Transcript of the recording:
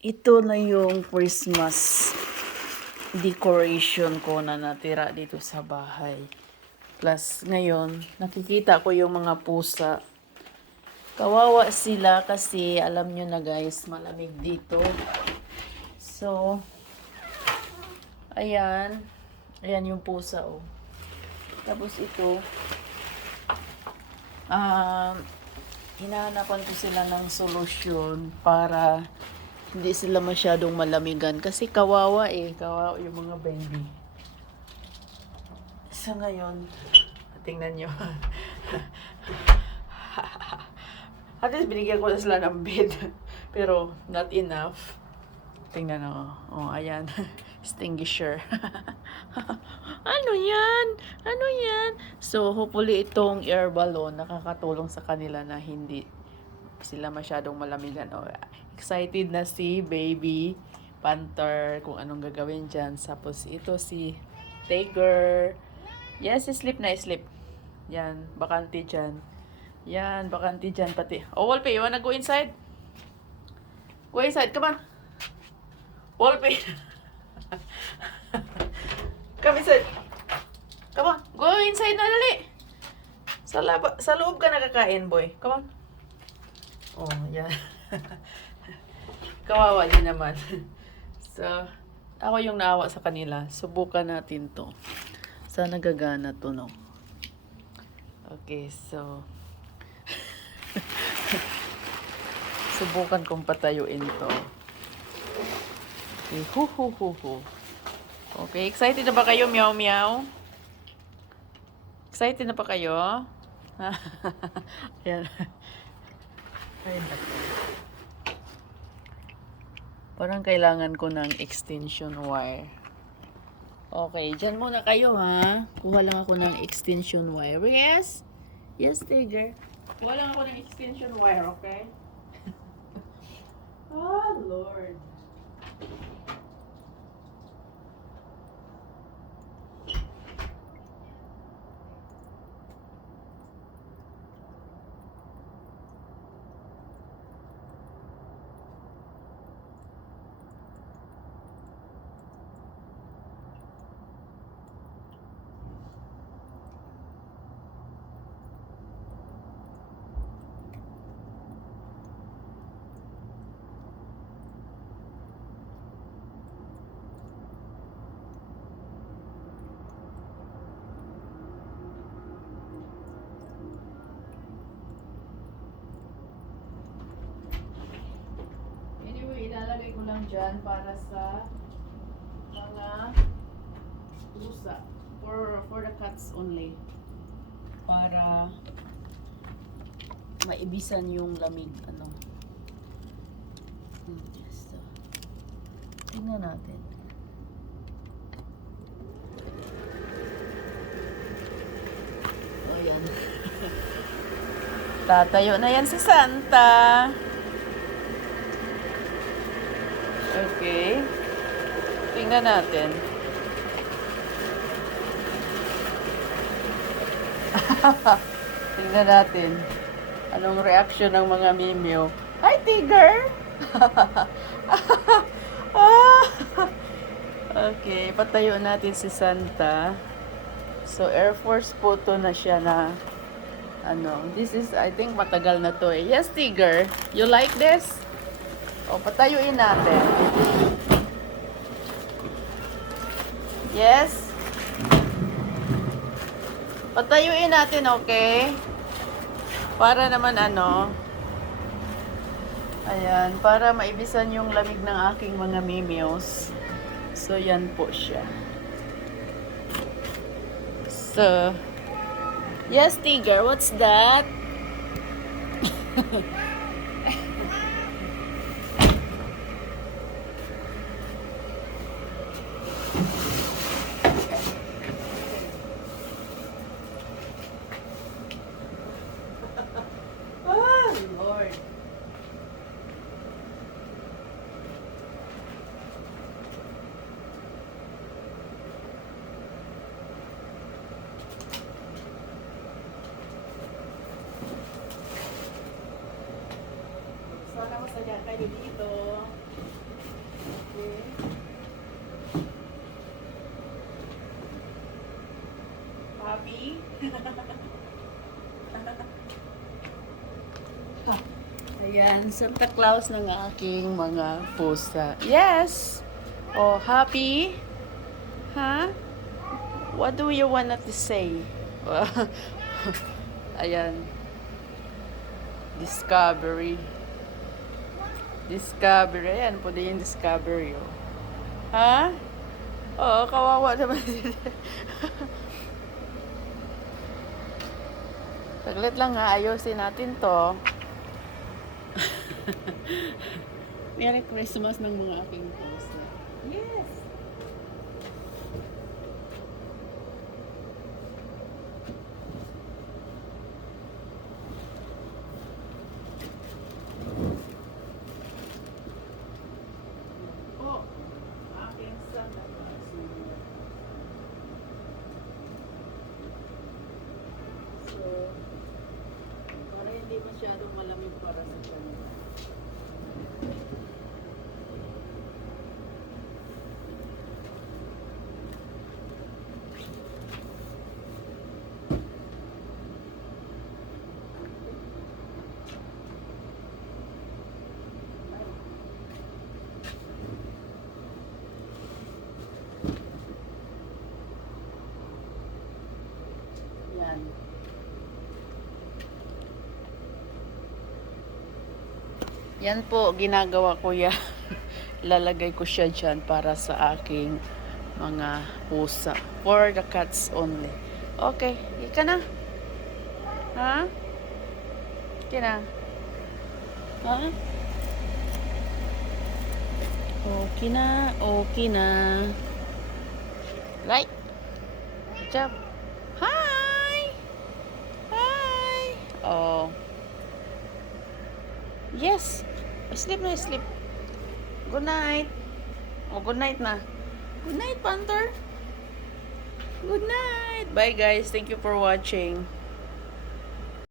Ito na yung Christmas decoration ko na natira dito sa bahay. Plus, ngayon, nakikita ko yung mga pusa. Kawawa sila kasi alam nyo na guys, malamig dito. So, ayan. Ayan yung pusa oh. Tapos ito, hinahanapan ko sila ng solusyon para hindi sila masyadong malamigan. Kasi kawawa kawawa yung mga baby. So ngayon, tingnan nyo. At least binigyan ko na sila ng bed. Pero not enough. Tingnan nyo. Oh, ayan. Extinguisher. Ano yan? Ano yan? So, hopefully itong air balloon nakakatulong sa kanila na hindi sila masyadong malamigan. Oh, excited na si baby panther kung anong gagawin dyan. Tapos ito si tiger. Yes, sleep na sleep. Yan, bakante dyan. Yan, bakante dyan pati. Oh, Wolpe, you wanna go inside? Go inside, come on. Wolpe. Come inside. Come on, go inside na dali. Sa loob ka nakakain, boy. Come on. Oh, yan. Kawawa din naman. So, ako yung naawa sa kanila. Subukan natin to. Sana gagana to, no? Okay, so subukan kong patayuin to. Okay, hu. Okay, excited na ba kayo, meow meow? Excited na pa kayo? Ayan. Ayan na po. Parang kailangan ko ng extension wire. Okay, dyan muna kayo ha. Kuha lang ako ng extension wire. Yes? Yes, tiger. Kuha lang ako ng extension wire, okay? Oh, Lord. Ilalagay ko lang dyan para sa mga pusa. For the cats only. Para maibisan yung lamig. Ano. So, tingnan natin. Ayan. Tatayo na yan si Santa. Okay. Tingnan natin. Tingnan natin. Anong reaction ng mga mimyo? Hi, tiger! Okay, patayo natin si Santa. So, Air Force photo na siya na this is, I think, matagal na to eh. Yes, tiger. You like this? O, patayuin natin. Yes? Patayuin natin, okay? Para naman ayan, para maibisan yung lamig ng aking mga mimios. So, yan po siya. So, yes, tiger, what's that? Oh, Lord. Sana masaya kayo dito. Yan, Santa Claus ng aking mga pusa. Yes! Oh, happy? Huh? What do you want to say? Ayan. Discovery. Discovery. Ayan po din yung Discovery. Oh. Ha? Oo, kawawa naman sila. Saglit lang ha, ayusin natin to. Merry Christmas ng mga aking pusa. Yes! Oh, aking Santa Claus. So, para hindi masyadong malamig para sa kanila. Yan. Yan po, ginagawa ko yan. Lalagay ko siya dyan para sa aking mga pusa. For the cats only. Okay, ika na. Ha? Ika na. Ha? Okay na, okay na. Right? Good job. Hi! Hi! Oh. Yes. Sleep na, sleep. Good night. Oh, good night na. Good night, Panther. Good night. Bye, guys. Thank you for watching.